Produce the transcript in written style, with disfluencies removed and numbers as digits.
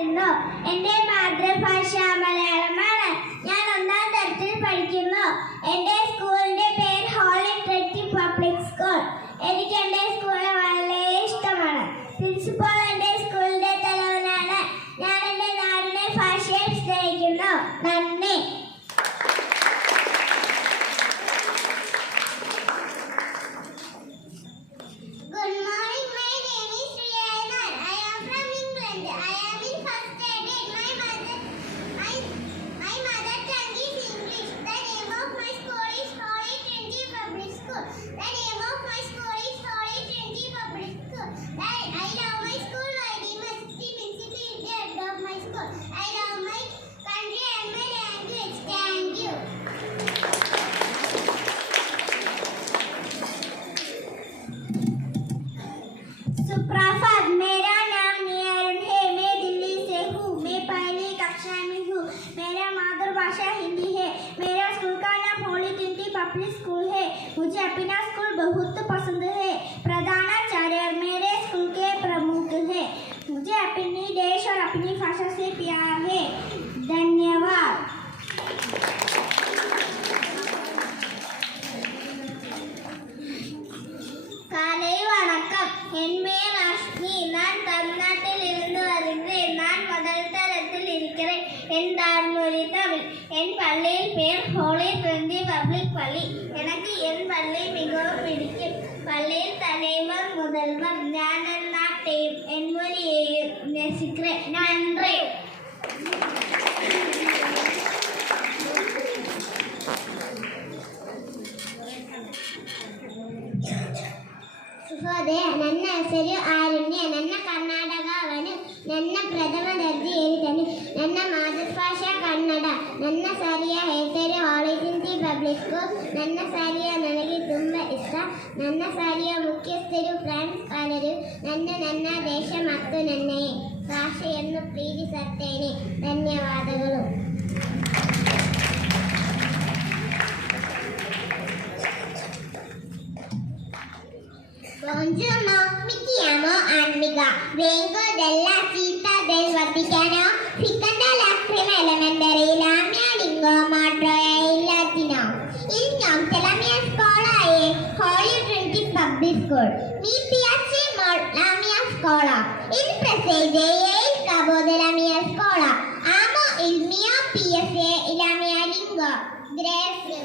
എന്റെ മാതൃഭാഷ മലയാളമാണ്. ഞാൻ 1ാം തരത്തിൽ പഠിക്കുന്നു. എന്റെ സ്കൂളിന്റെ പേര് ഹോളി ട്രിനിറ്റി പബ്ലിക് സ്കൂൾ. എനിക്ക് എന്റെ സ്കൂളിനെ വളരെ ഇഷ്ടമാണ്. പ്രിൻസിപ്പൽ എന്റെ സ്കൂളിന്റെ തലവനാണ്. ഞാൻ എന്റെ നാടിനെ ഭാഷയെ സ്നേഹിക്കുന്നു. നന്ദി. सुप्रभात, मेरा नाम नियारुण है। मैं दिल्ली से हूँ। मैं पहली कक्षा में हूँ। मेरा मातृभाषा हिंदी है। मेरा स्कूल का नाम होली ट्रिनिटी पब्लिक स्कूल है। मुझे अपना स्कूल बहुत पसंद है। प्रधानाचार्य मेरे स्कूल के प्रमुख है। मुझे अपनी देश और अपनी भाषा से प्यार है। धन्यवाद. காலை வணக்கம். என் பெயர் அஸ்மி. நான் தமிழ்நாட்டில் இருந்து வருகிறேன். நான் முதல் தரத்தில் இருக்கிறேன். என் தாய்மொழி தமிழ். என் பள்ளியின் பெயர் ஹோலி ட்ரினிட்டி பப்ளிக் பள்ளி. எனக்கு என் பள்ளி மிகவும் பிடிக்கும். பள்ளியின் தலைவர் முதல்வர் நான் நாட்டையும் என் மொழியை நேசிக்கிறேன். நன்றி. ಶುಭೋದಯ. ನನ್ನ ಹೆಸರು ಆರುಣ್ಯ. ನನ್ನ ಕರ್ನಾಟಕವನ್ನು ನನ್ನ ಪ್ರಥಮ ದರ್ಜೆ ಏರಿದ್ದೇನೆ. ನನ್ನ ಮಾತೃಭಾಷಾ ಕನ್ನಡ. ನನ್ನ ಶಾಲೆಯ ಹೆಸರು ಹೋಲಿ ಟ್ರಿನಿಟಿ ಪಬ್ಲಿಕ್ ಸ್ಕೂಲ್. ನನ್ನ ಶಾಲೆಯ ನನಗೆ ತುಂಬ ಇಷ್ಟ. ನನ್ನ ಶಾಲೆಯ ಮುಖ್ಯಸ್ಥರು ಪ್ರಾಂಶುಪಾಲರು. ನನ್ನ ದೇಶ ಮತ್ತು ನನ್ನ ಭಾಷೆಯನ್ನು ಪ್ರೀತಿಸುತ್ತೇನೆ. ಧನ್ಯವಾದಗಳು. Buongiorno, mi chiamo Annika, vengo della città del Vaticano, seconda prima elementare. La mia lingua madre è il latino. Il nome della mia scuola è Holy Trinity Public School. Mi piace molto la mia scuola. Il presente è il capo della mia scuola. Amo il mio paese e la mia lingua. Grazie.